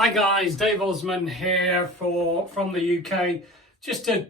Hi guys, Dave Osman here from the UK. Just a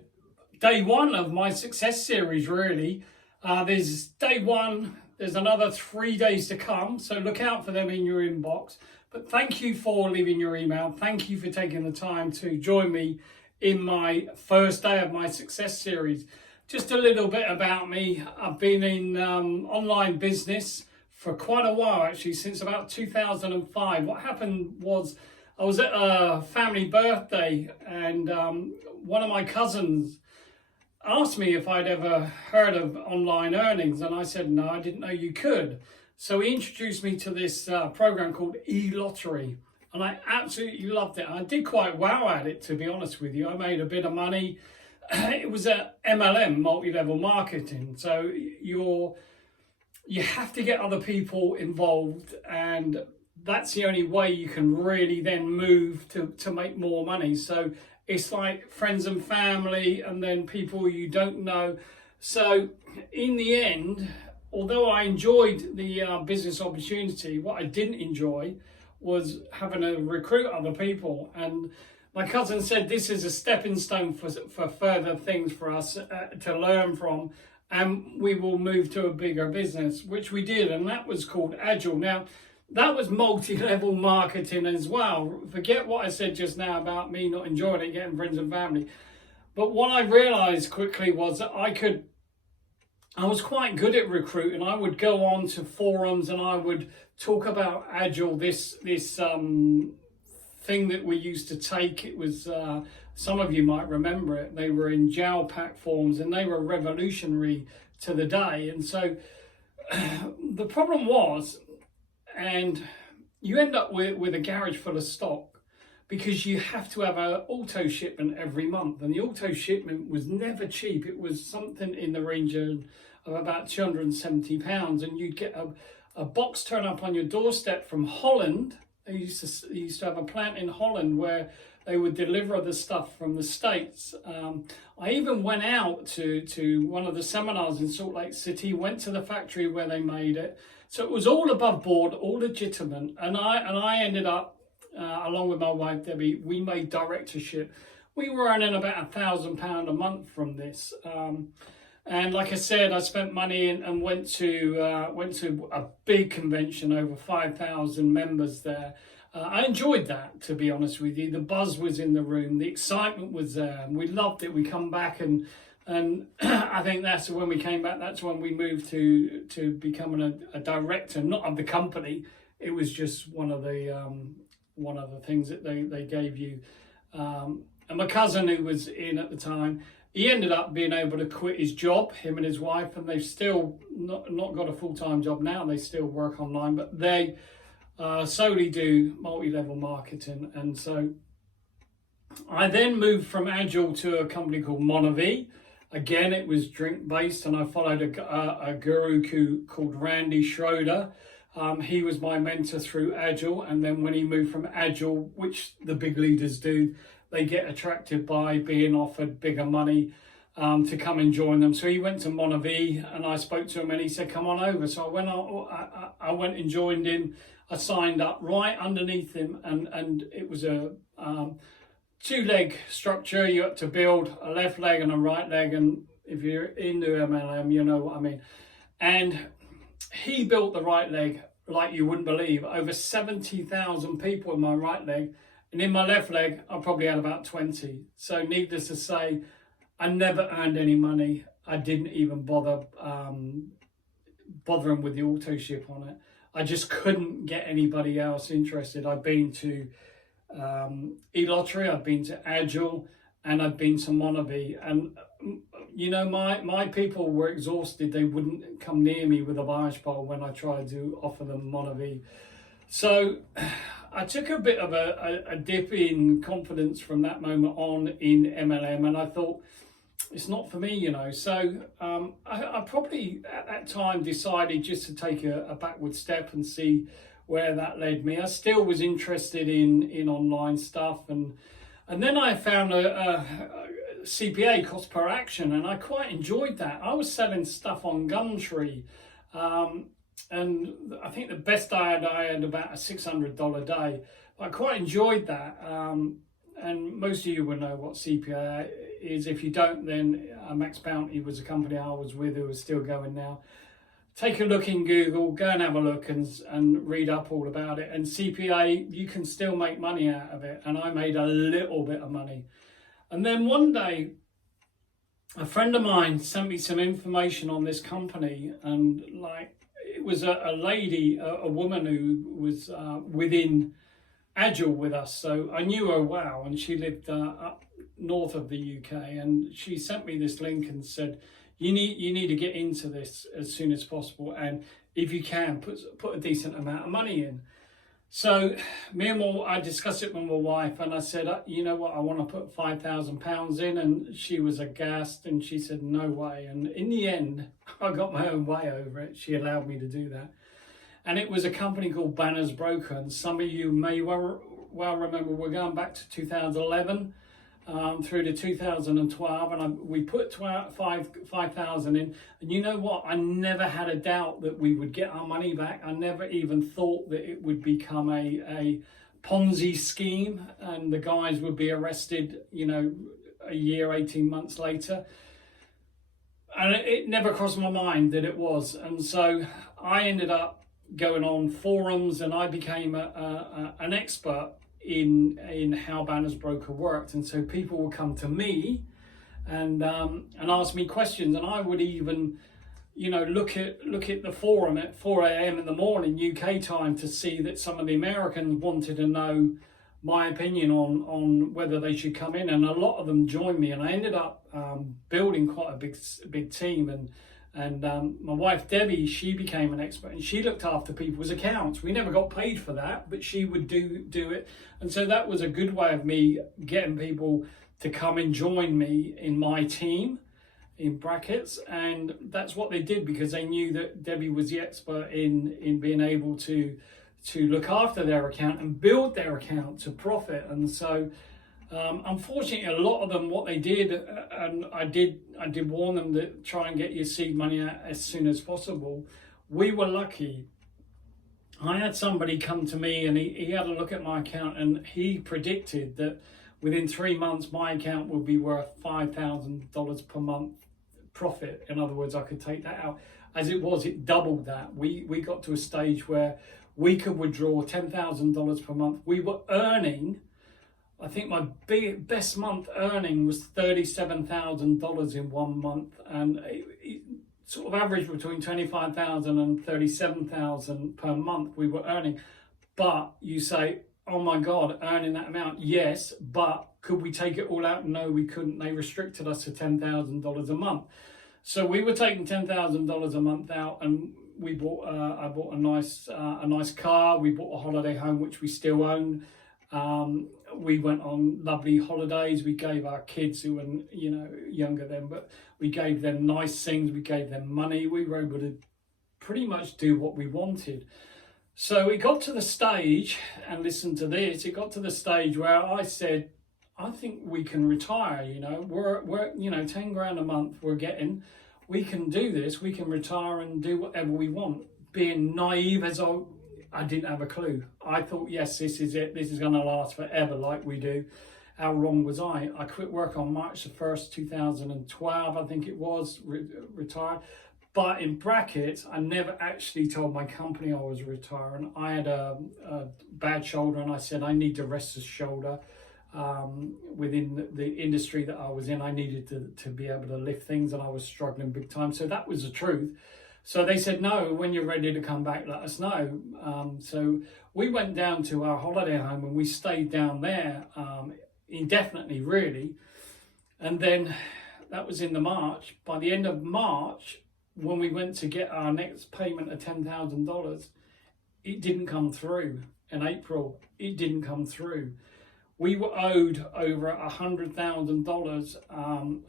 day one of my success series really. There's day one, there's another 3 days to come, so look out for them in your inbox. But thank you for leaving your email. Thank you for taking the time to join me in my first day of my success series. Just a little bit about me. I've been in online business for quite a while actually, since about 2005. What happened was I was at a family birthday and one of my cousins asked me if I'd ever heard of online earnings, and I said no, I didn't know you could. So he introduced me to this program called e-lottery, and I absolutely loved it. I did quite well at it, to be honest with you. I made a bit of money. It was a MLM, multi-level marketing. So you have to get other people involved, and that's the only way you can really then move to make more money. So it's like friends and family and then people you don't know. So in the end, although I enjoyed the business opportunity, what I didn't enjoy was having to recruit other people. And my cousin said this is a stepping stone for further things for us to learn from, and we will move to a bigger business, which we did, and that was called Agile. Now, that was multi-level marketing as well. Forget what I said just now about me not enjoying it, getting friends and family. But what I realized quickly was that I was quite good at recruiting. I would go on to forums and I would talk about Agile, this thing that we used to take. It was, some of you might remember it. They were in gel pack forms and they were revolutionary to the day. And so the problem was, and you end up with a garage full of stock because you have to have an auto shipment every month, and the auto shipment was never cheap. It was something in the range of about £270, and you'd get a box turn up on your doorstep from Holland. They used to have a plant in Holland where they would deliver the stuff from the States. I even went out to one of the seminars in Salt Lake City, went to the factory where they made it. So it was all above board, all legitimate. And I ended up, along with my wife, Debbie, we made directorship. We were earning about £1,000 a month from this. And like I said, I spent money and went to a big convention, over 5,000 members there. I enjoyed that, to be honest with you. The buzz was in the room, the excitement was there, and we loved it. We come back and I think that's when we came back. That's when we moved to becoming a director, not of the company. It was just one of the things that they gave you. And my cousin, who was in at the time, he ended up being able to quit his job, him and his wife, and they've still not got a full-time job now. They still work online, but they solely do multi-level marketing. And so I then moved from Agile to a company called Monavie. Again, it was drink-based, and I followed a guru called Randy Schroeder. He was my mentor through Agile, and then when he moved from Agile, which the big leaders do, they get attracted by being offered bigger money to come and join them. So he went to Monavie, and I spoke to him, and he said, "Come on over." So I went and joined him. I signed up right underneath him, and it was a two-leg structure. You had to build a left leg and a right leg, and if you're into MLM, you know what I mean. And he built the right leg like you wouldn't believe. Over 70,000 people in my right leg, and in my left leg, I probably had about 20. So needless to say, I never earned any money. I didn't even bother bothering with the auto ship on it. I just couldn't get anybody else interested. I've been to e-lottery, I've been to Agile, and I've been to Monavie, and you know, my people were exhausted. They wouldn't come near me with a barge pole when I tried to offer them Monavie. So I took a bit of a dip in confidence from that moment on in MLM, and I thought, it's not for me, you know. So I probably at that time decided just to take a backward step and see where that led me. I still was interested in online stuff, and then I found a CPA, cost per action, and I quite enjoyed that. I was selling stuff on Gumtree, and I think the best day I had about a $600 day. I quite enjoyed that. And most of you will know what CPA is. If you don't, then Max Bounty was a company I was with who is still going now. Take a look in Google, go and have a look and read up all about it. And CPA, you can still make money out of it. And I made a little bit of money. And then one day, a friend of mine sent me some information on this company. And like, it was a lady, a woman who was within Agile with us. So I knew her well. And she lived up north of the UK. And she sent me this link and said, You need to get into this as soon as possible, and if you can, put a decent amount of money in. So I discussed it with my wife, and I said, you know what, I want to put £5,000 in, and she was aghast, and she said, no way. And in the end, I got my own way over it. She allowed me to do that, and it was a company called Banner's Broker, and some of you may well remember. We're going back to 2011. Through to 2012, and we put 5,000 in, and you know what, I never had a doubt that we would get our money back. I never even thought that it would become a Ponzi scheme and the guys would be arrested, you know, a year, 18 months later. And it never crossed my mind that it was. And so I ended up going on forums, and I became an expert in how Banner's Broker worked. And so people would come to me and ask me questions, and I would even, you know, look at the forum at 4 a.m. in the morning UK time to see that some of the Americans wanted to know my opinion on whether they should come in, and a lot of them joined me, and I ended up building quite a big team. And my wife Debbie, she became an expert, and she looked after people's accounts. We never got paid for that, but she would do it. And so that was a good way of me getting people to come and join me in my team, in brackets. And that's what they did, because they knew that Debbie was the expert in being able to look after their account and build their account to profit. And so unfortunately, a lot of them, what they did, and I did warn them to try and get your seed money out as soon as possible. We were lucky. I had somebody come to me, and he had a look at my account, and he predicted that within 3 months my account would be worth $5,000 per month profit. In other words, I could take that out. As it was, it doubled that. We got to a stage where we could withdraw $10,000 per month. We were earning, I think my best month earning was $37,000 in 1 month, and it sort of averaged between $25,000 and $37,000 per month we were earning. But you say, oh my God, earning that amount, yes, but could we take it all out? No, we couldn't. They restricted us to $10,000 a month. So we were taking $10,000 a month out, and I bought a nice car. We bought a holiday home, which we still own. We went on lovely holidays. We gave our kids, who were, you know, younger then, but we gave them nice things. We gave them money. We were able to pretty much do what we wanted. So it got to the stage, and listen to this, it got to the stage where I said, I think we can retire, you know, we're you know, 10 grand a month we're getting. We can do this. We can retire and do whatever we want. Being naive as I didn't have a clue. I thought, yes, this is it. This is going to last forever like we do. How wrong was I? I quit work on March the 1st, 2012, I think it was, retired. But in brackets, I never actually told my company I was retiring. I had a bad shoulder, and I said I need to rest the shoulder. Within the industry that I was in, I needed to be able to lift things, and I was struggling big time. So that was the truth. So they said, no, when you're ready to come back, let us know. So we went down to our holiday home, and we stayed down there indefinitely, really. And then that was in the March. By the end of March, when we went to get our next payment of $10,000, it didn't come through. In April, it didn't come through. We were owed over $100,000,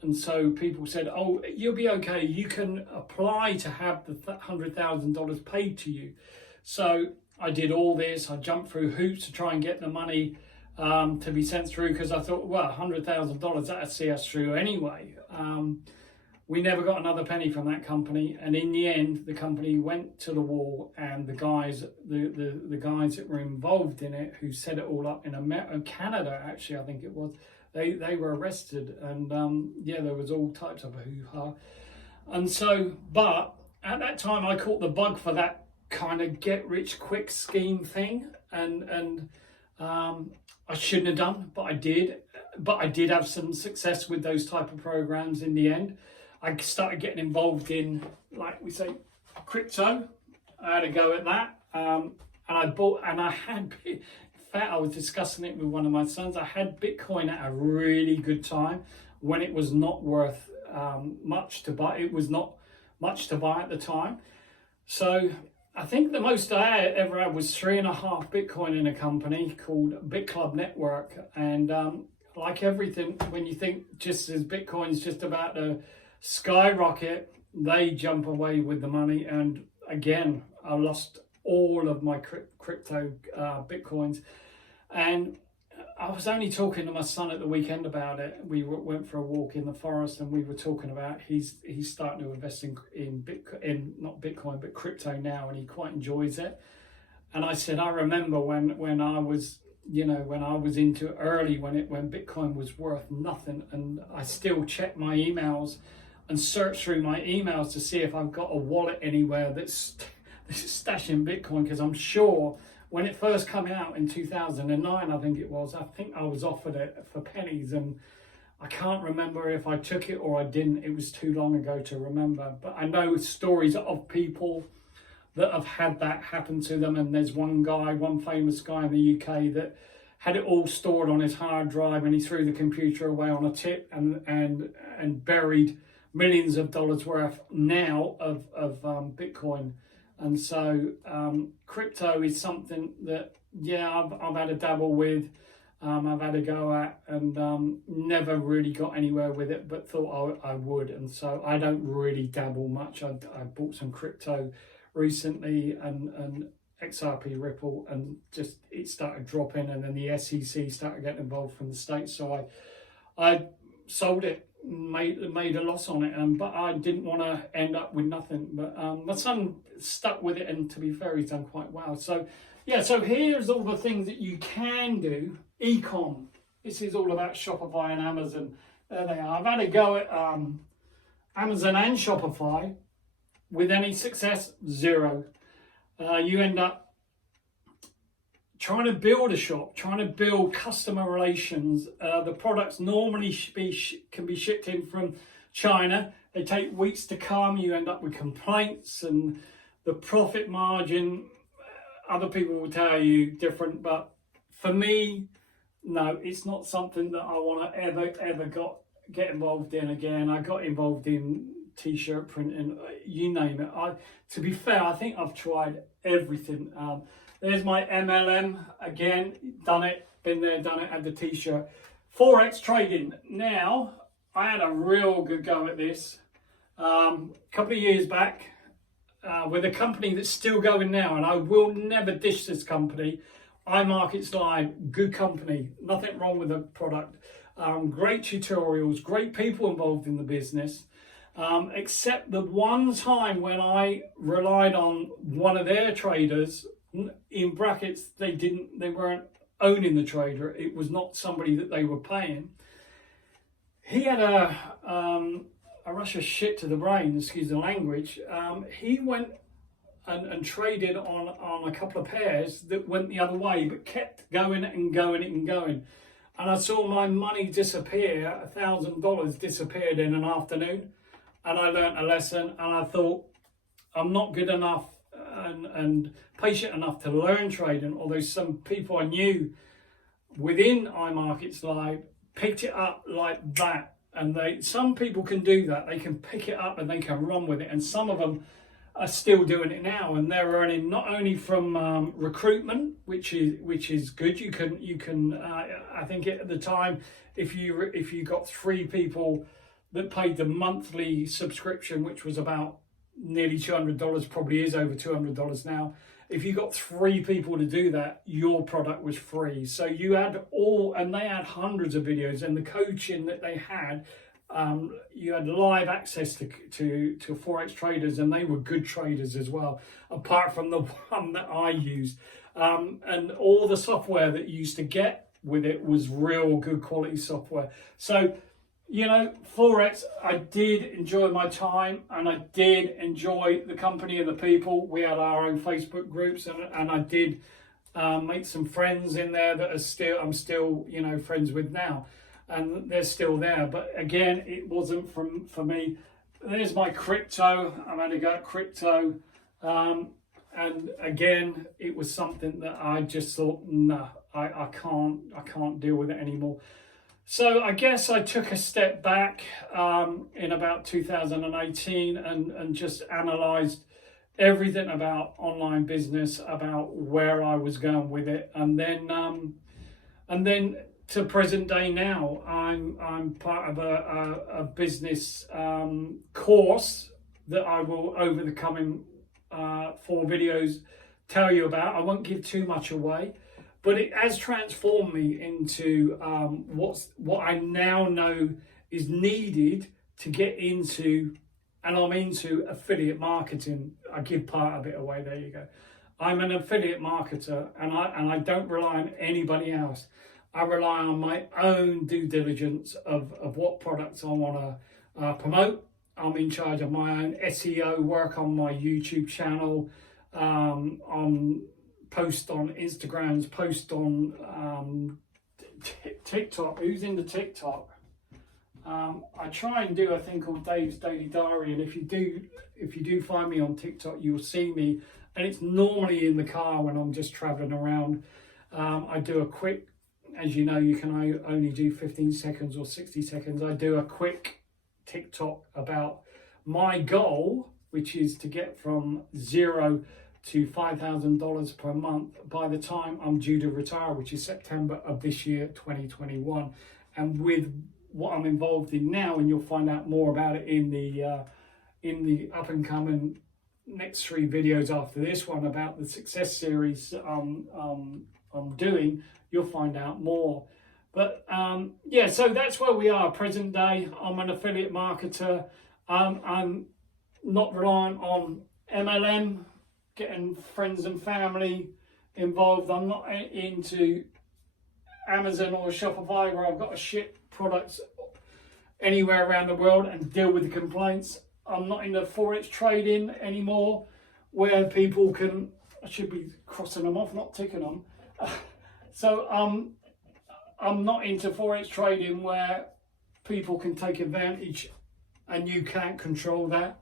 and so people said, oh, you'll be okay. You can apply to have the $100,000 paid to you. So I did all this. I jumped through hoops to try and get the money to be sent through, because I thought, well, $100,000, that'd see us through anyway. we never got another penny from that company. And in the end, the company went to the wall, and the guys, the guys that were involved in it, who set it all up in Canada, actually, I think it was, they were arrested. And yeah, there was all types of hoo-ha. And so, but at that time, I caught the bug for that kind of get-rich-quick scheme thing. And I shouldn't have done, but I did. But I did have some success with those type of programs in the end. I started getting involved in, like we say, crypto. I had a go at that. And I bought, and I had, in fact, I was discussing it with one of my sons. I had Bitcoin at a really good time when it was not worth much to buy. It was not much to buy at the time. So I think the most I ever had was 3.5 Bitcoin in a company called BitClub Network. And like everything, when you think just as Bitcoin's just about to skyrocket, they jump away with the money. And again, I lost all of my crypto Bitcoins. And I was only talking to my son at the weekend about it. We went for a walk in the forest, and we were talking about he's starting to invest in Bitcoin, not Bitcoin, but crypto now, and he quite enjoys it. And I said, I remember when I was, you know, when I was into it early, when Bitcoin was worth nothing, and I still check my emails and search through my emails to see if I've got a wallet anywhere that's stashing Bitcoin, because I'm sure when it first came out in 2009, I think I was offered it for pennies, and I can't remember if I took it or I didn't. It was too long ago to remember. But I know stories of people that have had that happen to them. And there's one famous guy in the UK that had it all stored on his hard drive, and he threw the computer away on a tip and buried millions of dollars worth now of Bitcoin. And so crypto is something that, yeah, I've had a dabble with, I've had a go at, and never really got anywhere with it, but thought I would. And so I don't really dabble much. I bought some crypto recently, and XRP Ripple, and just it started dropping, and then the SEC started getting involved from the States. So I sold it, made a loss on it, but I didn't want to end up with nothing. But my son stuck with it, and to be fair, he's done quite well. So yeah, so here's all the things that you can do. Ecom, this is all about Shopify and Amazon. There they are. I've had a go at Amazon and Shopify. With any success, zero. You end up trying to build a shop, trying to build customer relations. The products normally can be shipped in from China. They take weeks to come. You end up with complaints, and the profit margin, other people will tell you different. But for me, no, it's not something that I want to ever get involved in again. I got involved in t-shirt printing, you name it. To be fair, I think I've tried everything. There's my MLM again, done it, been there, done it, had the t-shirt. Forex trading. Now, I had a real good go at this a couple of years back with a company that's still going now, and I will never dish this company. iMarkets Live, good company, nothing wrong with the product. Great tutorials, great people involved in the business. Except the one time when I relied on one of their traders, in brackets, they weren't owning the trader. It was not somebody that they were paying. He had a rush of shit to the brain, excuse the language. He went and traded on a couple of pairs that went the other way, but kept going and going and going. And I saw my money disappear, $1,000 disappeared in an afternoon. And I learnt a lesson, and I thought, I'm not good enough and patient enough to learn trading, although some people I knew within iMarkets Live picked it up like that. And some people can do that. They can pick it up and they can run with it. And some of them are still doing it now, and they're earning not only from recruitment, which is good. You can I think at the time, if you got 3 people that paid the monthly subscription, which was about nearly $200, probably is over $200 now. If you got 3 people to do that, your product was free. So you had and they had hundreds of videos, and the coaching that they had, you had live access to Forex traders, and they were good traders as well, apart from the one that I used. And all the software that you used to get with it was real good quality software. So, you know, Forex, I did enjoy my time, and I did enjoy the company and the people. We had our own Facebook groups, and I did make some friends in there that I'm still, you know, friends with now, and they're still there. But again, it wasn't for me. There's my crypto. I'm going to go at crypto. And again, it was something that I just thought, no, I can't deal with it anymore. So I guess I took a step back in about 2018 and just analysed everything about online business, about where I was going with it, and then to present day now, I'm part of a business course that I will, over the coming 4 videos, tell you about. I won't give too much away, but it has transformed me into what I now know is needed to get into, and I'm into affiliate marketing. I give part of it away. There you go. I'm an affiliate marketer, and I don't rely on anybody else. I rely on my own due diligence of what products I want to promote. I'm in charge of my own SEO work on my YouTube channel, on post on Instagrams, post on TikTok. Who's into TikTok? I try and do a thing called Dave's Daily Diary, and if you do find me on TikTok, you'll see me, and it's normally in the car when I'm just traveling around. I do a quick, as you know, you can only do 15 seconds or 60 seconds. I do a quick TikTok about my goal, which is to get from $0 to $5,000 per month by the time I'm due to retire, which is September of this year, 2021. And with what I'm involved in now, and you'll find out more about it in the up and coming next 3 videos after this one about the success series I'm doing, you'll find out more. But yeah, so that's where we are present day. I'm an affiliate marketer. I'm not reliant on MLM, getting friends and family involved. I'm not into Amazon or Shopify, where I've got to ship products anywhere around the world and deal with the complaints. I'm not into Forex trading anymore, where people can, I should be crossing them off, not ticking them. So I'm not into Forex trading where people can take advantage and you can't control that.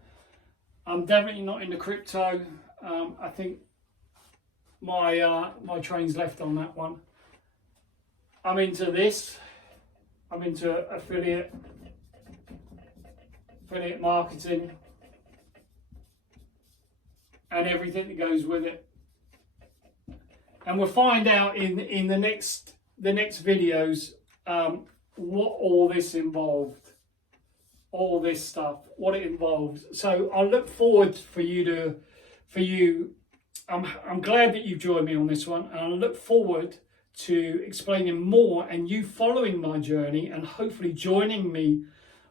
I'm definitely not into crypto. I think my train's left on that one. I'm into this. I'm into affiliate marketing and everything that goes with it. And we'll find out in the next videos what all this involved, all this stuff, what it involves. So I look forward for you. I'm glad that you've joined me on this one, and I look forward to explaining more and you following my journey and hopefully joining me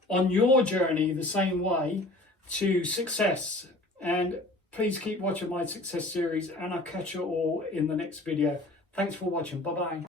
on your journey the same way to success. And please keep watching my success series, and I'll catch you all in the next video. Thanks for watching. Bye-bye.